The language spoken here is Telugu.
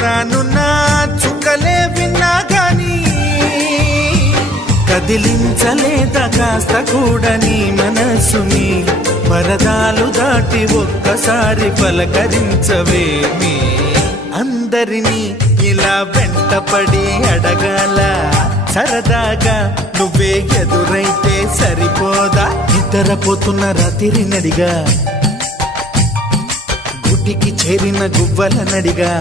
రానున్న చుక్కలే విన్నా గాని కదిలించలేదా కాస్త కూడా నీ మనసుని పరదాలు దాటి ఒక్కసారి పలకరించవేమి అందరినీ ఇలా వెంటపడి అడగాల సరదాగా నువ్వే ఎదురైతే సరిపోదా నిద్రపోతున్న రాత్రి నడిగా గుటికి చేరిన గువ్వల నడిగా